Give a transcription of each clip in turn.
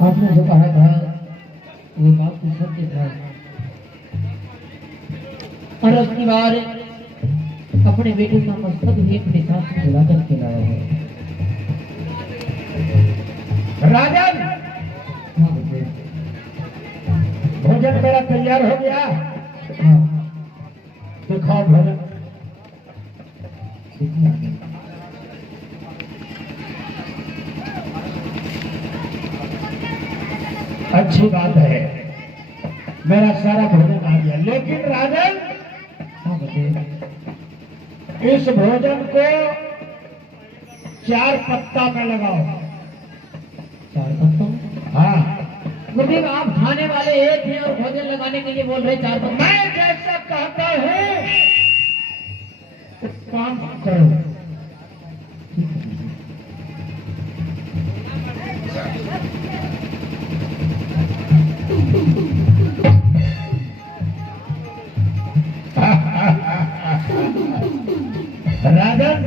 आपने जो कहा था वो बात तो सत्य था। और अपनी बार अपने बेटे का मस्तक ही अपने साथ में मिला करके लाया है। राजन, भोजन मेरा तैयार हो गया। दिखाओ भोजन। अच्छी बात है, मेरा सारा भोजन आ गया। लेकिन राजन, इस भोजन को 4 पत्ता में लगाओ। 4 पत्ता? हाँ, गुरुदेव आप खाने वाले एक हैं और भोजन लगाने के लिए बोल रहे 4 पत्ता। मैं जैसा कहता हूँ काम करो। राजन,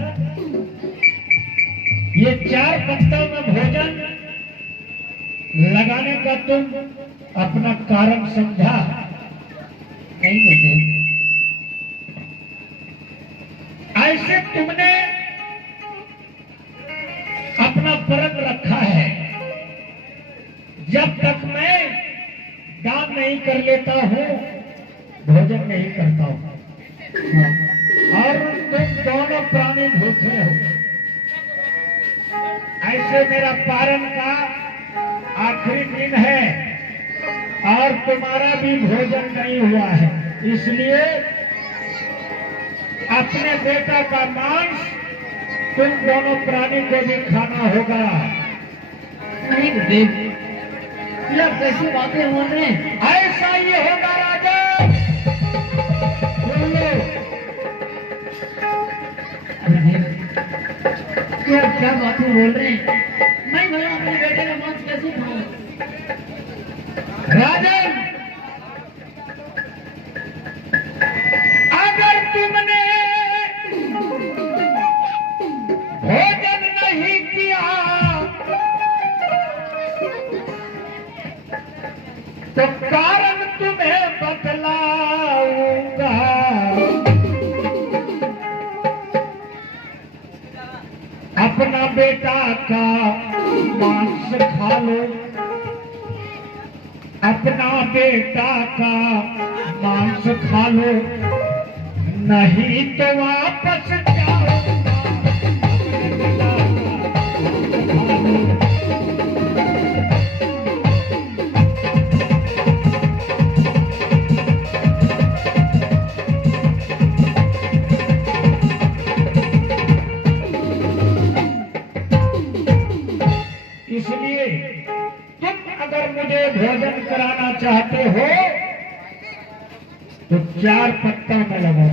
ये 4 पत्तों में भोजन लगाने का तुम अपना कारण समझा? नहीं बोलते। ऐसे तुमने अपना व्रत रखा है, जब तक मैं नहीं कर लेता हूँ, भोजन नहीं करता हूँ। और तुम दोनों प्राणी भूखे हो। ऐसे मेरा पारण का आखिरी दिन है और तुम्हारा भी भोजन नहीं हुआ है, इसलिए अपने बेटा का मांस तुम दोनों प्राणी को भी खाना होगा। नहीं गुरुदेव, ये आप कैसी बातें बोल रहे हैं? ऐसा ही होगा राजा। बोलो। गुरुदेव, ये आप क्या बातें बोल रहे हैं? मैं भला अपने बेटे का मांस कैसे खाऊं? राजन, अगर तुमने भोजन नहीं किया तो कारण तुम्हें बतलाऊंगा। अपना बेटा का मांस खा लो, अपना बेटा का मांस खा लो, नहीं तो वापस जाऊंगा। इसलिए तुम अगर मुझे भोजन कराना चाहते हो तो 4 पत्ता मैं लगा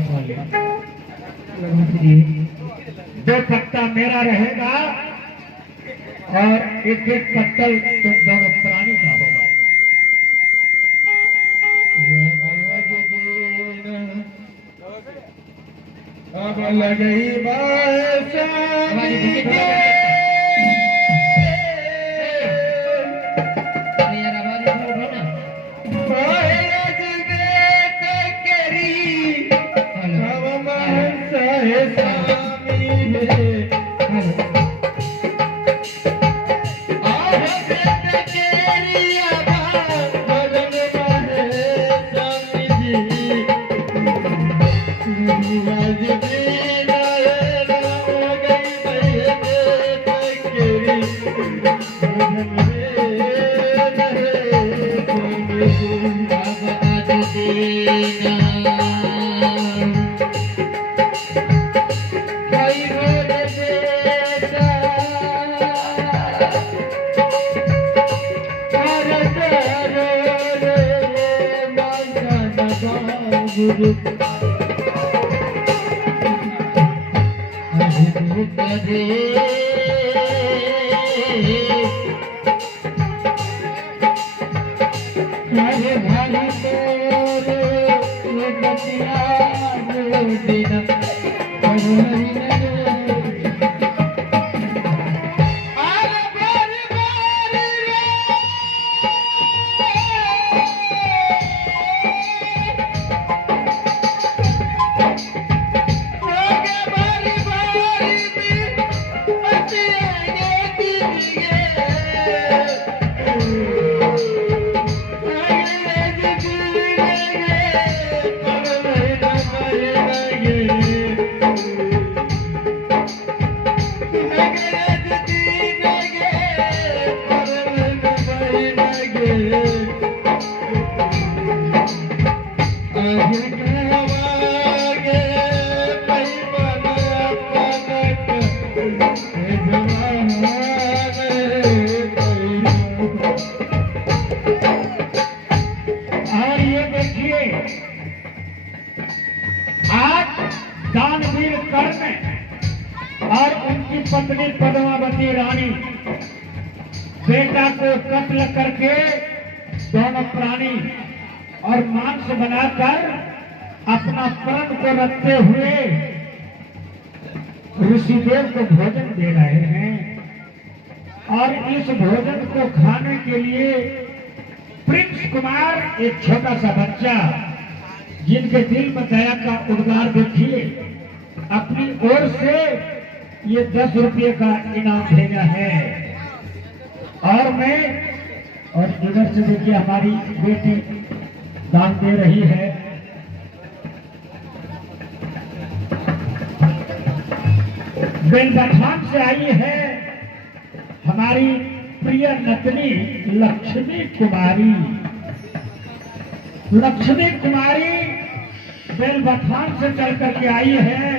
दीजिए। 2 पत्ता मेरा रहेगा और एक पत्तल तुम दोनों प्राणी का होगा। अब लगई दानवीर कर्ण और उनकी पत्नी पद्मावती रानी बेटा को कत्ल करके दोनों प्राणी और मांस बनाकर अपना प्रण को रखते हुए ऋषिदेव को भोजन दे रहे हैं। और इस भोजन को खाने के लिए प्रिंस कुमार एक छोटा सा बच्चा जिनके दिल में दया का उद्गार देखिए अपनी ओर से ये 10 रुपये का इनाम भेजा है। और मैं और इधर से देखिए हमारी बेटी दान दे रही है। बेलबठान से आई है हमारी प्रिय नतनी लक्ष्मी कुमारी। लक्ष्मी कुमारी बेलबठान से चल करके आई है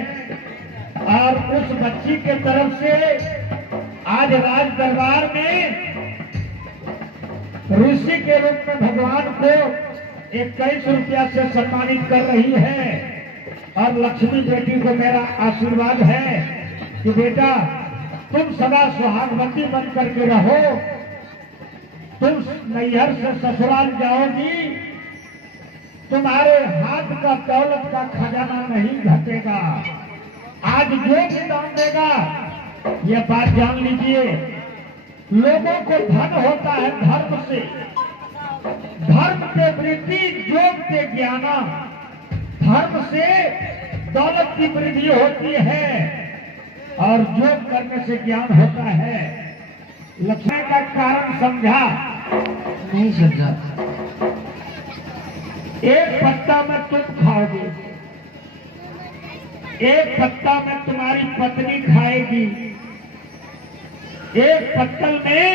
और उस बच्ची के तरफ से आज राज दरबार में ऋषि के रूप में भगवान को 21 रुपया से सम्मानित कर रही है। और लक्ष्मी बेटी को मेरा आशीर्वाद है कि बेटा तुम सदा सुहागवती बन करके रहो, तुम नैहर से ससुराल जाओगी, तुम्हारे हाथ का दौलत का खजाना नहीं घटेगा। आज जो भी दान देगा यह बात जान लीजिए, लोगों को धन होता है धर्म से, धर्म के वृद्धि योग के ज्ञाना, धर्म से दौलत की वृद्धि होती है और योग करने से ज्ञान होता है। लक्ष्मी का कारण समझा? नहीं समझा। एक पत्ता में तुम खाओगे, एक पत्ता में तुम्हारी पत्नी खाएगी, एक पत्तल में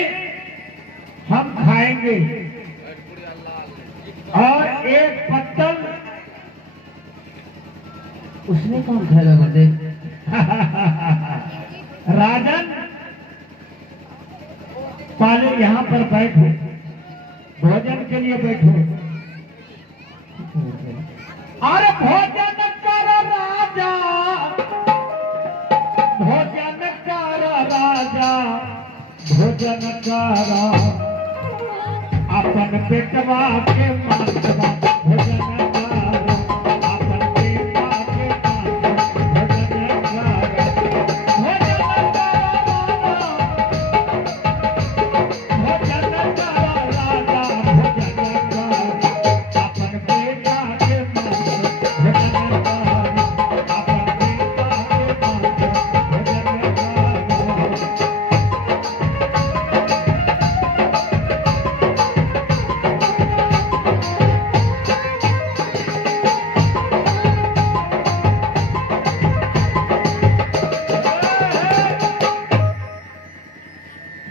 हम खाएंगे और एक पत्तल उसमें कौन खाएगा गुरुदेव? राजन पहले यहाँ पर बैठो, भोजन के लिए बैठो। अरे भोजन कर राजा, भोजन कर राजा, भोजन कर अपन पेटवा के मांसवा, भोजन कर अपन पेटवा के मांसवा, भोजन कर, भोजन कर राजा, भोजन कर अपन पेटवा के मांसवा, भोजन कर अपन पेटवा के मांसवा, भोजन कर।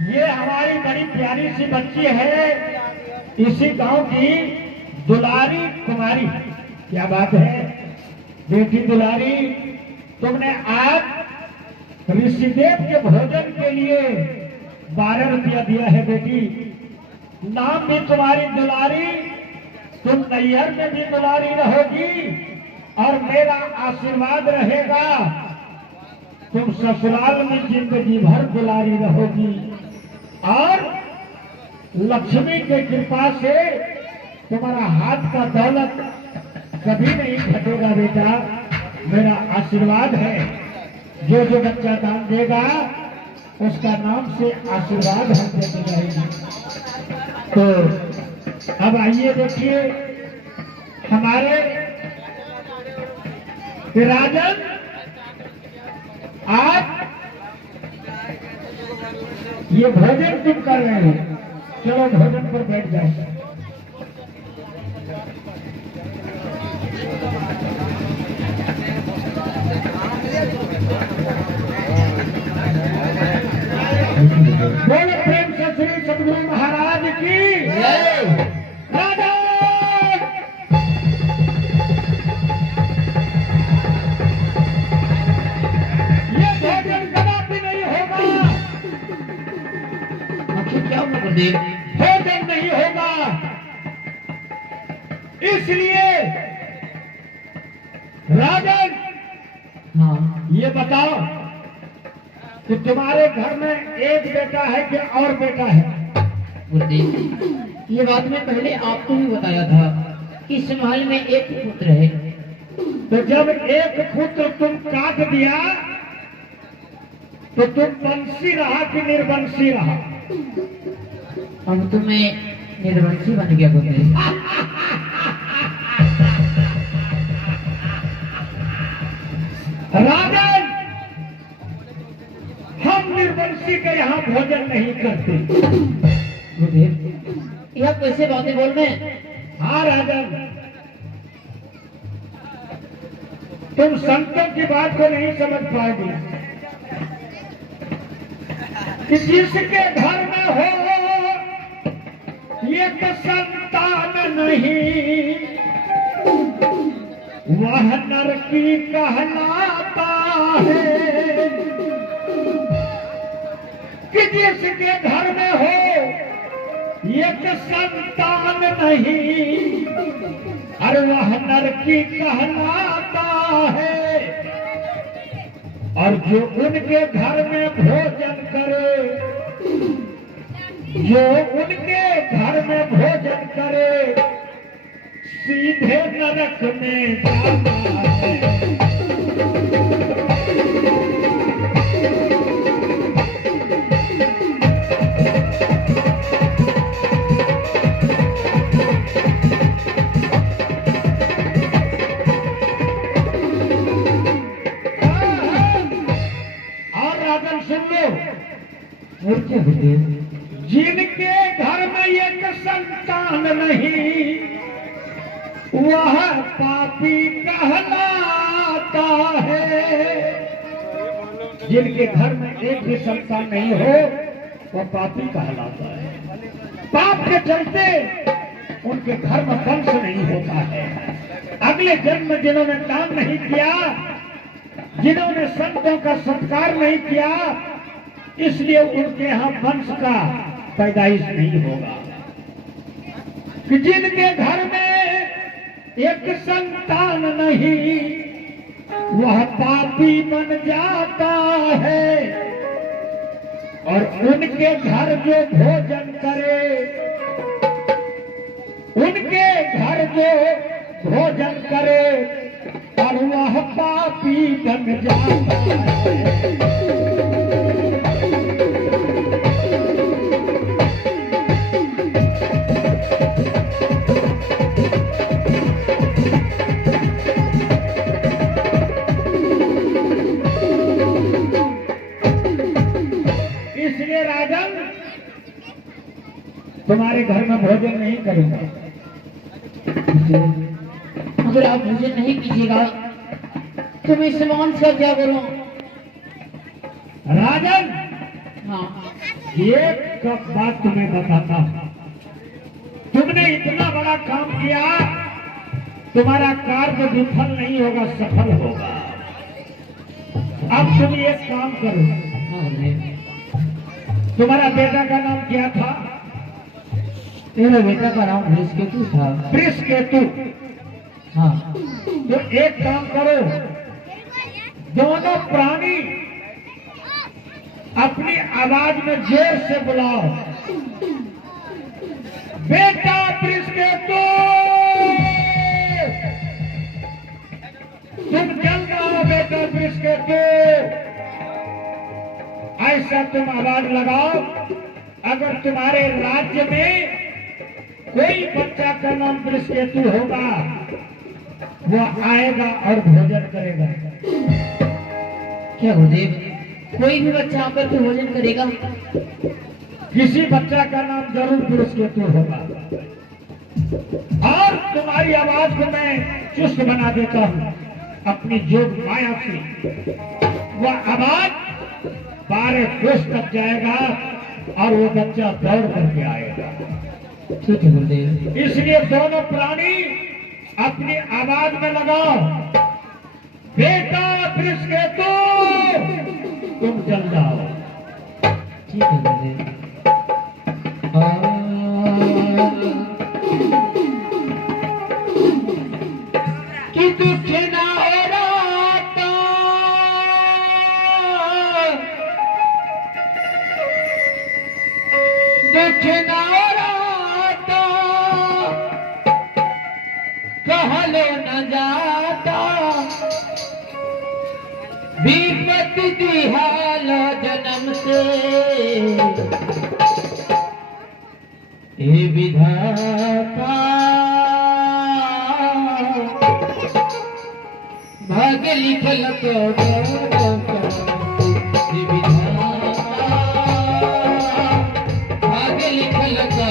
ये हमारी बड़ी प्यारी सी बच्ची है, इसी गांव की दुलारी कुमारी। क्या बात है बेटी दुलारी, तुमने आज ऋषिदेव के भोजन के लिए 12 रुपया दिया है बेटी। नाम भी तुम्हारी दुलारी, तुम नैहर में भी दुलारी रहोगी और मेरा आशीर्वाद रहेगा, तुम ससुराल में जिंदगी भर दुलारी रहोगी और लक्ष्मी की कृपा से तुम्हारा हाथ का दौलत कभी नहीं घटेगा बेटा, मेरा आशीर्वाद है। जो जो बच्चा दान देगा उसका नाम से आशीर्वाद हम देते जाएंगे। तो अब आइए देखिए हमारे राजन आज ये भोजन तुम कर रहे हो, चलो भोजन पर बैठ जाओ। बोलो प्रेम से श्री सतगुरु महाराज की राजा। ये भोजन कदापि नहीं होगा, क्या होगा गुरुदेव? भोजन नहीं होगा, इसलिए राजन हाँ, ये बताओ कि तुम्हारे घर में एक बेटा है कि और बेटा है? गुरुदेव ये बात मैं पहले आपको भी बताया था कि इस महल में एक पुत्र है। तो जब एक पुत्र तुम काट दिया तो तुम वंशी रहा कि निर्वंशी रहा? अब तो मैं निर्वंशी बन गया गुरुदेव। राजन हम निर्वंशी के यहाँ भोजन नहीं करते। गुरुदेव यह कैसे बातें बोल रहे हैं? हाँ राजन, तुम संतों की बात को नहीं समझ पाओगे कि जिसके घर में हो ये तो संतान नहीं, वह नरकी कहलाता है। कि जिसके घर में हो ये तो संतान नहीं, अरे वह नरकी कहलाता है। और जो उनके घर में भोजन करे, जो उनके घर में भोजन करे, सीधे नरक में जाता है। जिनके घर में एक संतान नहीं, वह पापी कहलाता है। जिनके घर में एक भी संतान नहीं हो, वह पापी कहलाता है। पाप के चलते उनके घर में वंश नहीं होता है। अगले जन्म में जिन्होंने दान नहीं किया, जिन्होंने संतों का सत्कार नहीं किया, इसलिए उनके यहाँ वंश का पैदाइश नहीं होगा। कि जिनके घर में एक संतान नहीं, वह पापी बन जाता है। और उनके घर जो भोजन करे, उनके घर जो भोजन करे, और वह पापी बन जाता है। इसलिए राजन, तुम्हारे घर में भोजन नहीं करूंगा। अगर आप भोजन नहीं कीजिएगा तो मैं इस मांस का क्या करूं? राजन, हाँ, एक बात तुम्हें बताता हूं। तुमने इतना बड़ा काम किया, तुम्हारा कार्य विफल नहीं होगा, सफल होगा। अब तुम एक काम करो। तुम्हारा बेटा का नाम क्या था? मेरे बेटा का नाम बृहस्पति था। बृहस्पति। हाँ, तो एक काम करो, दोनों प्राणी अपनी आवाज में जोर से बुलाओ, बेटा बृहस्पति, तुम चल जाओ बेटा बृहस्पति। ऐसा तुम आवाज लगाओ। अगर तुम्हारे राज्य में कोई बच्चा का नाम बृहस्पति होगा, वो आएगा और भोजन करेगा। क्या गुरुदेव, कोई भी बच्चा आकर के भोजन करेगा? किसी बच्चा का नाम जरूर बृहस्पति होगा। और तुम्हारी आवाज को मैं चुस्त बना देता हूँ अपनी जोग माया से। वह आवाज 12 कोस तक जाएगा और वो बच्चा दौड़ करके आएगा। ठीक है गुरुदेव। इसलिए दोनों प्राणी अपनी आवाज में लगाओ, बेटा बृहस्पति, तुम चल जाओ। ठीक है गुरुदेव। कि दुख ना हो राता, दुख ना हो राता, कहलो न जाता, विपत्ति दिहाल जन्म से, हे विधाता भाग्य लिखल तो भाग्य लिखल तो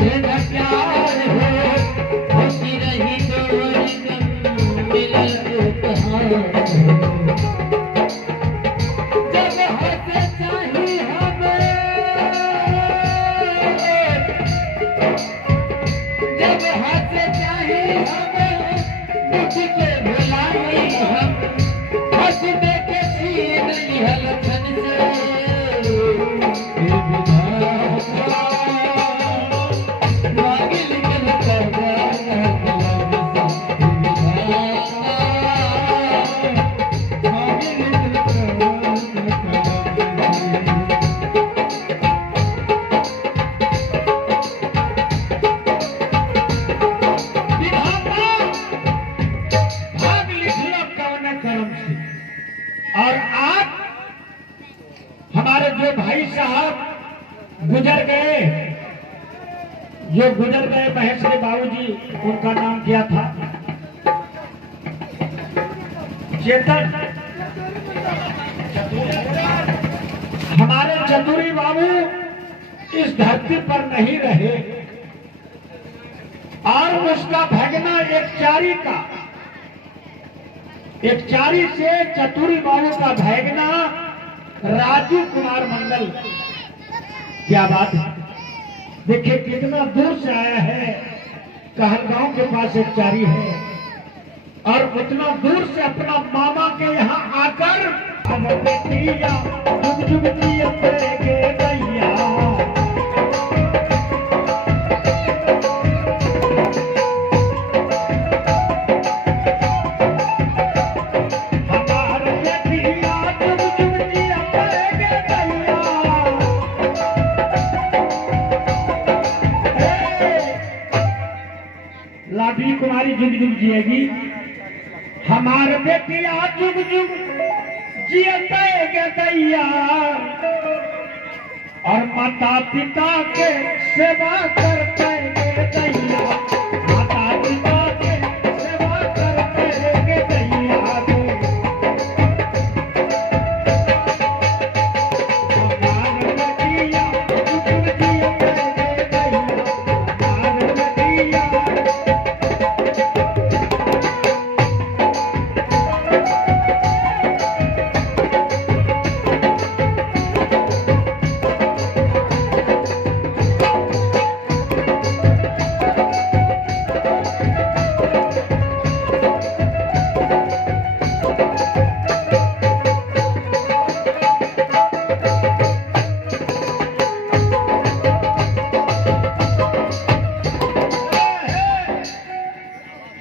तेरा प्यार है होती रही तो मिलल उपहार जब हाथ चाही हमें जब हाथ चाही हमें दुख के भुलाई हम हंस दे के छीन लिहल छन से और आज हमारे जो भाई साहब गुजर गए महेश के बाबूजी, उनका नाम क्या था? चेतन। हमारे चतुरी बाबू इस धरती पर नहीं रहे और उसका भगना एक चारी से चतुरी बाबू का भगना राजू कुमार मंडल। क्या बात है, देखिए कितना दूर से आया है। कहलगांव के पास एक चारी है और उतना दूर से अपना मामा के यहाँ आकर जुग जुग गैया लाडी कुमारी जुग जुग जिएगी, हमारे बेटिया जुग जुग जियते दैया और माता पिता के सेवा करते दैया, माता पिता के सेवा करते दैया। हमारे बेटिया जुग जुग जियते दैया, हमारे बेटिया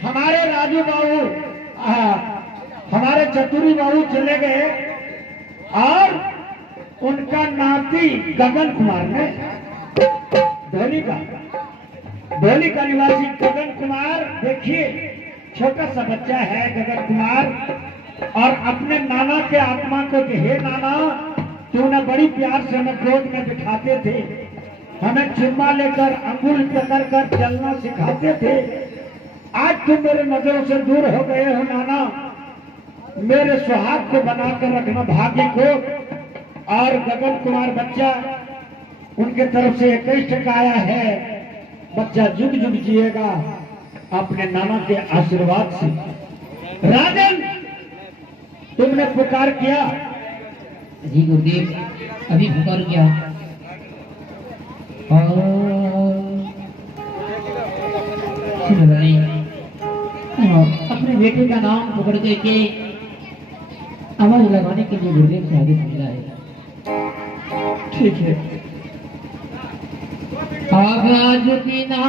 हमारे राजू बाबू, हमारे चतुरी बाबू चले गए और उनका नाती गगन कुमार ने धोली का निवासी गगन कुमार, देखिए छोटा सा बच्चा है गगन कुमार, और अपने नाना के आत्मा को कि हे नाना, तूने बड़ी प्यार से हमें गोद में बिठाते थे, हमें चुम्मा लेकर अंगुल पकड़ कर चलना सिखाते थे, आज तुम मेरे नजरों से दूर हो गए हो नाना, मेरे सुहाग को बनाकर रखना भाग्य को। और गगन कुमार बच्चा, उनके तरफ से 21 टका आया है, बच्चा जुग जुग जिएगा अपने नाना के आशीर्वाद से। राजन, तुमने पुकार किया? जी गुरुदेव, अभी पुकार किया। अपने बेटे का नाम पकड़ के आवाज लगाने के लिए गुरुदेव से आदेश मिला है। ठीक है। आवाज बिना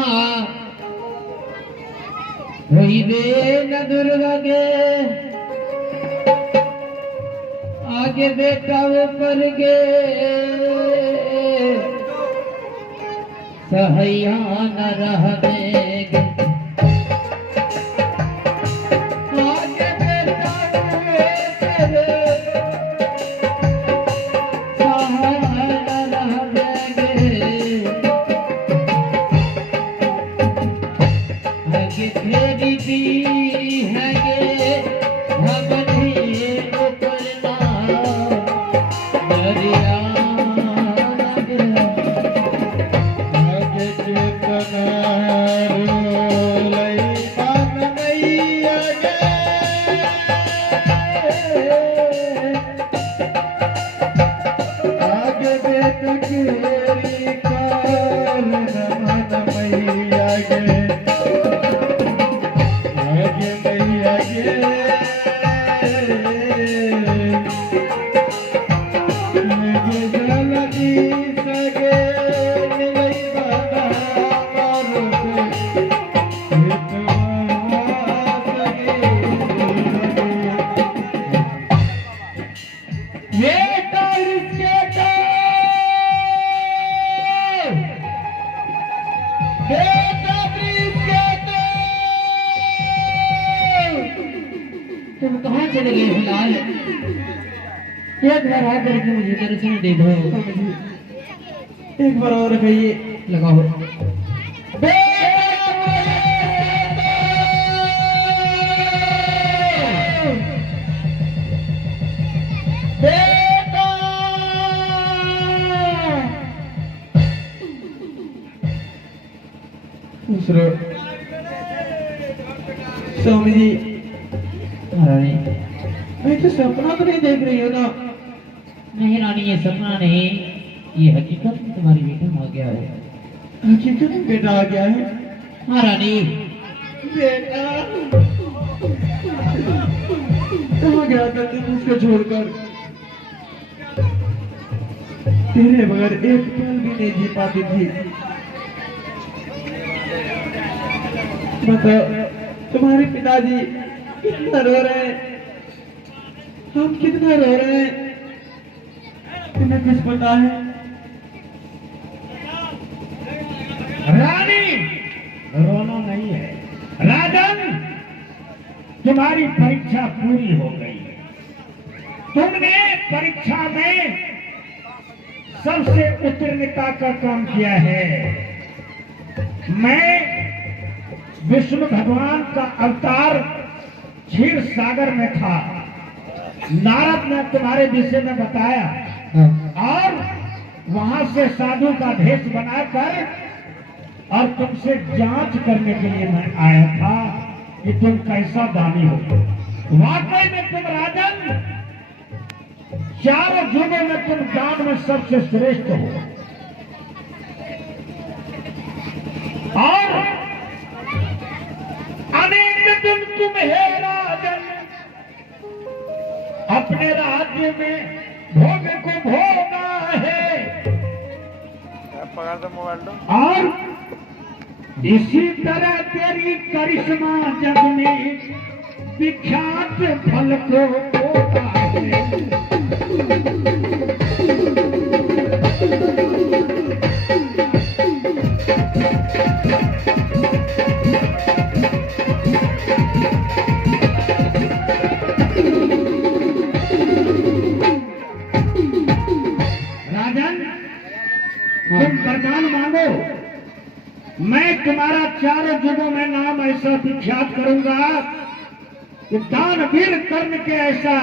होइबे न दुर्गे, आगे बेटा ऊपर गे सहैया न रहबे। तकेरी काल नमन मैया गे आगे मैया गे गे जलदी सगे मिलई बाबा मारो तुम कहाँ चले गए फिलहाल? एक बार आकर के मुझे दर्शन दे दो। एक बार और कहिए। लगाओ। दूसरा स्वामी जी रानी, मैं तो सपना तो नहीं देख रही हूँ ना। नहीं रानी, ये सपना नहीं, ये हकीकत में तुम्हारी बेटा आ गया है। हकीकत में बेटा आ गया है। हाँ रानी। बेटा कहाँ गया था तुम उसको छोड़कर? तेरे बगैर एक पल भी नहीं जी पाती थी। बताओ तुम्हारे पिताजी कितना रो रहे हैं, हम कितना रो रहे हैं, तुम्हें कुछ पता है? रानी, रोना नहीं है। राजन, तुम्हारी परीक्षा पूरी हो गई। तुमने परीक्षा में सबसे उत्तीर्णता का काम किया है। मैं विष्णु भगवान का अवतार क्षीर सागर में था। नारद ने तुम्हारे विषय में बताया और वहां से साधु का भेष बनाकर और तुमसे जांच करने के लिए मैं आया था कि तुम कैसा दानी हो। वाकई में तुम राजन, चारों युगों में तुम दान में सबसे श्रेष्ठ हो। और अनेक दिन तुम्हें राजन अपने राज्य में भोग को भोगा है। और इसी तरह तेरी करिश्मा जग में विख्यात फल को होता है। तुम वरदान मांगो, मैं तुम्हारा चारों युगों में नाम ऐसा विख्यात करूंगा कि दानवीर कर्ण के ऐसा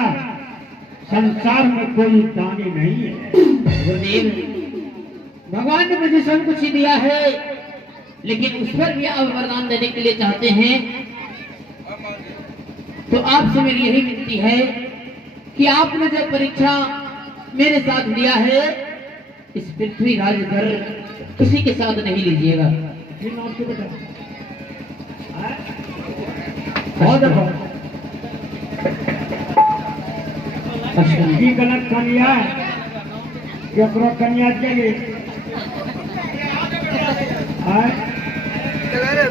संसार में कोई दानी नहीं है। गुरुदेव, भगवान ने मुझे सब कुछ ही दिया है, लेकिन उस पर भी आप वरदान देने के लिए चाहते हैं, तो आपसे मेरी यही विनती है कि आपने जो परीक्षा मेरे साथ लिया है, इस पृथ्वी राज पर किसी के साथ नहीं लीजिएगा। की गलत कन्या केकरो कन्या चली।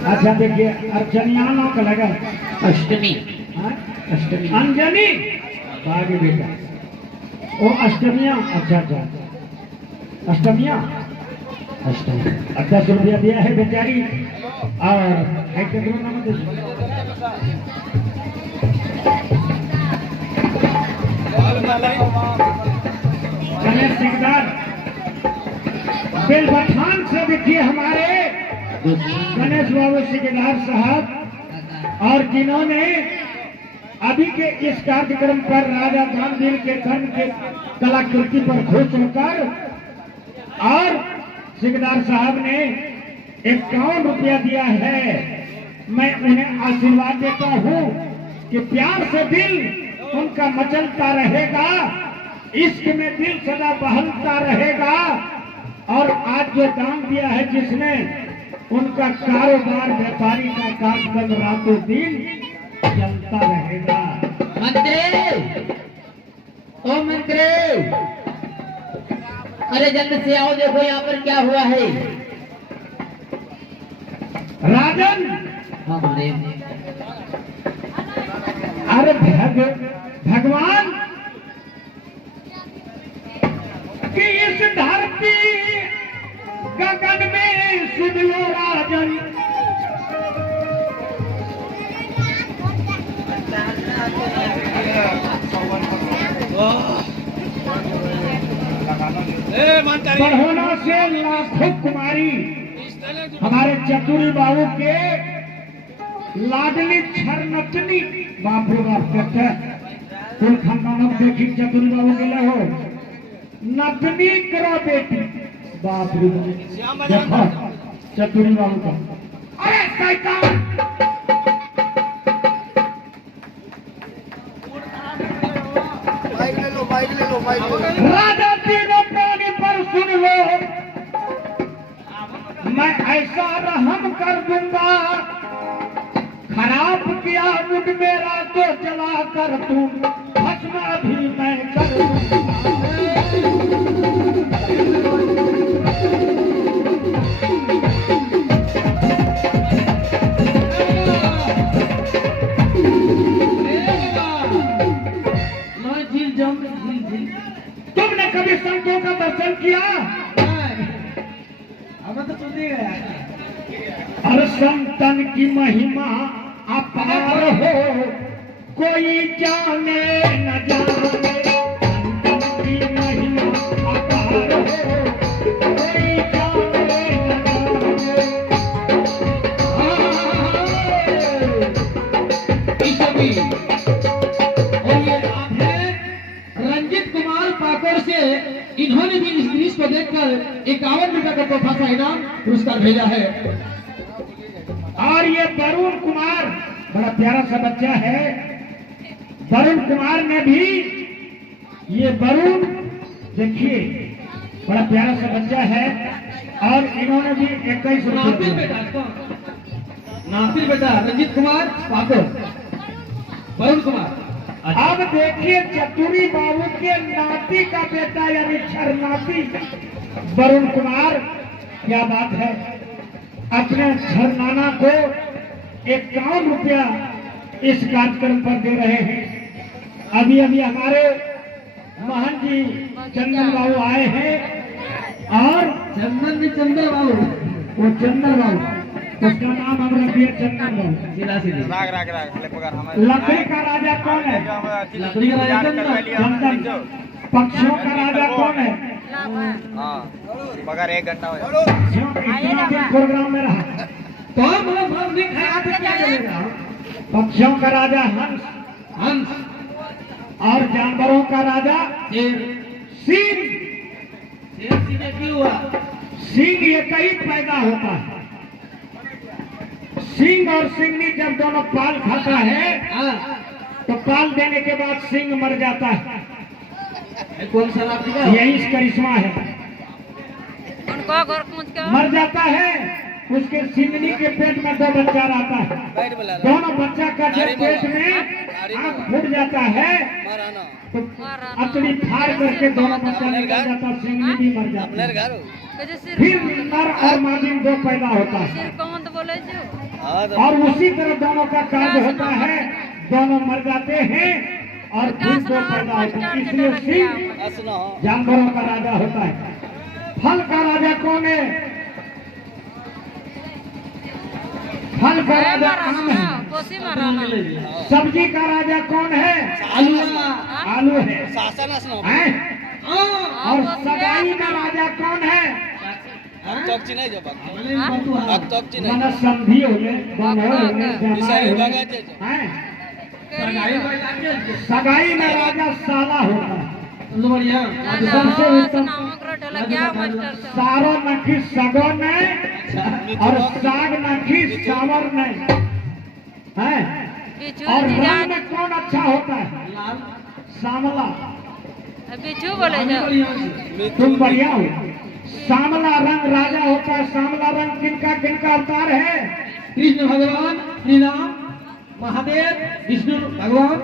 अच्छा देखिए, अर्चनियानों का लगा अष्टमी। अष्टमी अंजनी आगे बेटा, वो अष्टमिया। अच्छा अच्छा, अष्टमिया। अष्टमी 10 रुपया दिया है बेचारी। और गणेश सिंहदार बेलबठान से देखिए हमारे गणेश बाबू सिंहदार साहब, और जिन्होंने अभी के इस कार्यक्रम पर राजा दानवीर के कर्ण के कलाकृति पर खुश होकर, और सिकदार साहब ने 51 रुपया दिया है। मैं उन्हें आशीर्वाद देता हूँ कि प्यार से दिल उनका मचलता रहेगा, इश्क में दिल सदा बहलता रहेगा, जो दान दिया है जिसने, उनका कारोबार व्यापारी का कामकाज रातों दिन चलता रहेगा। मंत्री, ओ मंत्री, अरे जल्द से आओ, देखो यहाँ पर क्या हुआ है। राजन, हाँ बोले। अरे भगवान कि इस धरती गगन में शिवलो राजन, बढ़ोना से लाखों कुमारी हमारे चतुर बाबू के लाडली छरनचनी, बाप रे बाप कहते हैं कुल खानदान देखी चतुर बाबू के लिए हो नतनी करो बेटी, बाप रे देखो चतुर बाबू का। अरे शैतान, बाइक ले लो। राजा तीनों प्राणी पर सुन लो, मैं ऐसा रहम कर दूंगा, खराब किया मुझ मेरा तो जला कर तुम भस्मा भी मैं कर दूंगा। तुमने कभी संतों का दर्शन किया? हमें तो सुनी गया। और संतन की महिमा अपार हो, कोई जाने न जाने, संतन की महिमा अपार हो, कोई जाने न जाने। और ये आप हैं रंजित कुमार पाकोर से, इन्होंने भी इस दृश्य को देखकर 51 रुपए का तोहफा का इनाम पुरस्कार भेजा है। और ये वरुण कुमार बड़ा प्यारा सा बच्चा है, वरुण कुमार ने भी, ये वरुण देखिए बड़ा प्यारा सा बच्चा है, और इन्होंने भी 21 रुपये नासिर बेटा रंजित कुमार पाकोर, वरुण कुमार। अब देखिए चतुरी बाबू के नाती का बेटा यानी छरनाती वरुण कुमार, क्या बात है, अपने छरनाना को 51 रुपया इस कार्यक्रम पर दे रहे हैं। अभी अभी हमारे महंत जी चंदन बाबू आए हैं, और चंदन बाबू, वो चंदन बाबू, उसका नाम हम रख दिए चंदन बाबू। लकड़ी का राजा कौन है? लकड़ी का राजा चंदन। पक्षियों का राजा कौन है? मगर 1 घंटा हो इतना दिन प्रोग्राम में रहा, तो हम भी खाया तो क्या चलेगा। पक्षियों का राजा हंस, हंस और जानवरों का राजा शेर, सिंह। शेर सीधे क्यों हुआ? सिंह ये कहीं पैदा होता है, सिंह और सिंगनी जब दोनों पाल खाता है, तो पाल देने के बाद सिंह मर जाता है। कौन सा रात का? यही इस करिश्मा है, मर जाता है, उसके सिंगनी के पेट में 2 बच्चा रहता है, दोनों बच्चा का जब पेट में आँख फूट जाता है तो अतड़ी फाड़ करके दोनों बच्चा निकल जाता, सिंगनी भी मर जाता है। फिर नर और मादी 2 पैदा होता है, और उसी तरह दोनों का कार्य होता है, दोनों मर जाते हैं और फिर 2 पैदा होते हैं। इसलिए सिंह जानवरों का राजा होता है। फल का राजा कौन है? फल का राजा आम है। सब्जी का राजा कौन है? आलू है। हैं? और सगाई का राजा कौन है? मन संधि होले, बनोर होले, जमाई होले, हैं? सगाई में राजा साला होता है। सबसे उत्तम सारो नखी सगो ने, और साग नखी सावर ने, हैं? और रंग में कौन अच्छा होता है? सामला। बिच्छू बोले जाओ। तुम बढ़िया हो। सामला रंग राजा किनका किनका अवतार है? कृष्ण भगवान, श्री राम, महादेव, विष्णु भगवान।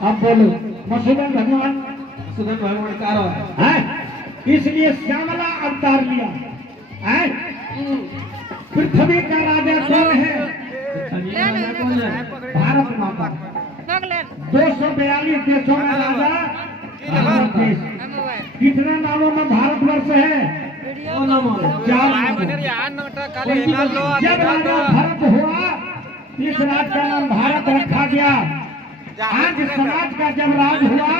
अब बोलो, मधुसूदन भगवान सुदन भगवान का है, इसलिए श्यामला अवतार लिया है। पृथ्वी का राजा कौन है? भारत माता। 242 देशों में राजा भारत देश। कितने नामों में भारतवर्ष है? 4 नामों। जब राजा भारत हुआ, इस राज का नाम भारत रखा गया। आज समाज का जब राज हुआ,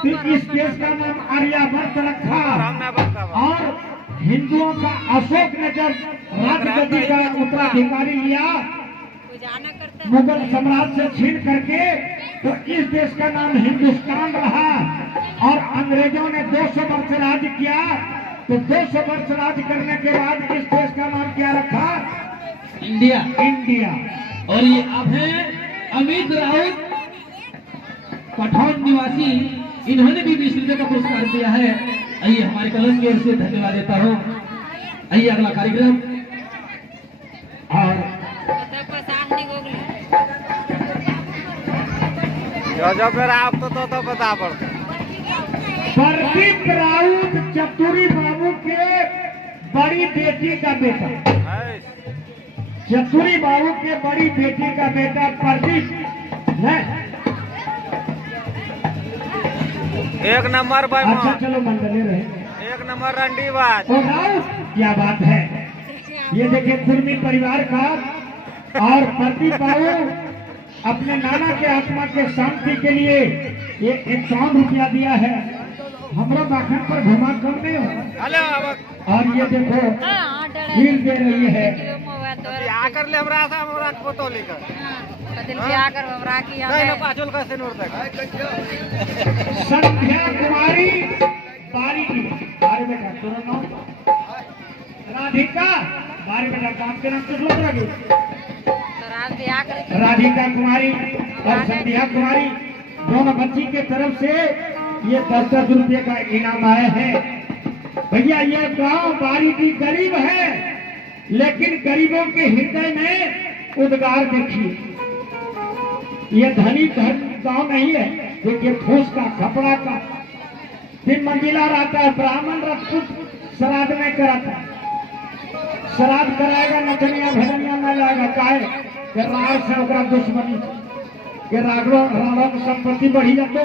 तो इस देश का नाम आर्यावर्त रखा। और हिंदुओं का अशोक ने जब राजगद्दी का उत्तराधिकारी लिया, मुगल सम्राट से छीन करके, तो इस देश का नाम हिंदुस्तान रहा। और अंग्रेजों ने 200 वर्ष राज किया, तो 200 वर्ष राज करने के बाद इस देश का नाम क्या रखा? इंडिया। इंडिया। और ये आप हैं अमित राउत, पठान निवासी, इन्होंने भी विश्व विजेता का पुरस्कार दिया है। आइए हमारे कलम की ओर से धन्यवाद देता हूँ। आइए अगला कार्यक्रम। और जो फिर आपको तो पता पड़ता। प्रदीप राउत चतुरी बाबू के बड़ी बेटी का बेटा, चतुरी बाबू के बड़ी बेटी का बेटा प्रदीप है। एक नंबर भाई। अच्छा चलो मंडले रहे। एक नंबर रंडी बात। और राउत क्या बात है, ये देखिए कुर्मी परिवार का। और प्रदीप बाबू अपने नाना के आत्मा के शांति के लिए ये 51 रुपया दिया है। हमरा बाखन पर घुमा कम नहीं हो। हेलो और ये देखो हील दे रही है। आकर ले हमरा फोटो लेकर पाचुल का सिनूर तक। संध्या कुमारी बारी की बारे बेटा तुरंत नाम राधिका बारे बेटा काम के नाम कुछ लोग लगे। राधिका कुमारी और संध्या कुमारी दोनों बच्ची के तरफ से ये 10-10 रुपये का इनाम आए हैं। भैया ये गांव बारी की गरीब है, लेकिन गरीबों के हृदय में उद्गार देखिए। ये धनी गांव नहीं है। देखिए फूस का, कपड़ा का 3 मंजिला रहता है। ब्राह्मण रखुट श्राद्ध में कराता, श्राद्ध कराएगा, नचनिया भजनिया में लाएगा। काहे के राज से ओकरा दुश्मनी के राघव संपत्ति बढ़ी जातो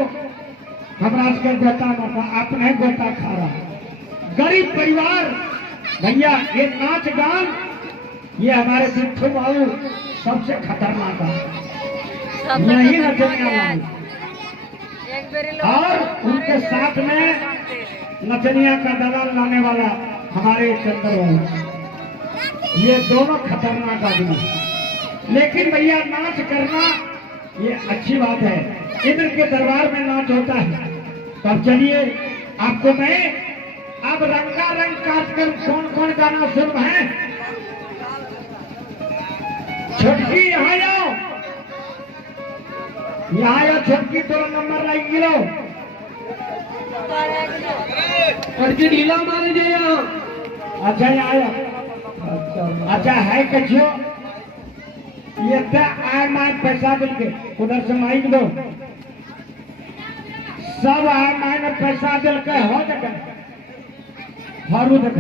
हमरा के गोता माता अपने गोता खा रहा। गरीब परिवार भैया ये नाच गान ये हमारे सिद्धू बाबू सबसे खतरनाक है। यही नचनिया और उनके साथ में नचनिया का दलाल लाने वाला हमारे चंद्र बाबू, ये दोनों खतरनाक आदमी। लेकिन भैया नाच करना ये अच्छी बात है। इंद्र के दरबार में नाच होता है। तो अब चलिए आपको मैं अब रंगा रंग काट कर कौन कौन गाना सुन है। छोटकी यहाँ आओ, यहाँ आओ छोटकी, 2 नंबर लाइन गिरो और के ढीला मारे दे। अच्छा यहाँ आया। अच्छा है कछो ये आय माय पैसा दिल के उधर से माइक दो। सब आय माय में पैसा दिल के हो जगह हरू देख।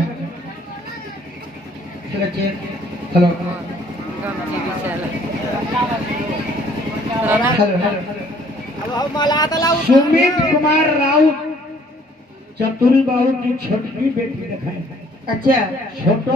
हेलो सुमित कुमार राउत चतुरी बाबू की छोटी बेटी दिखाई। अच्छा छोटो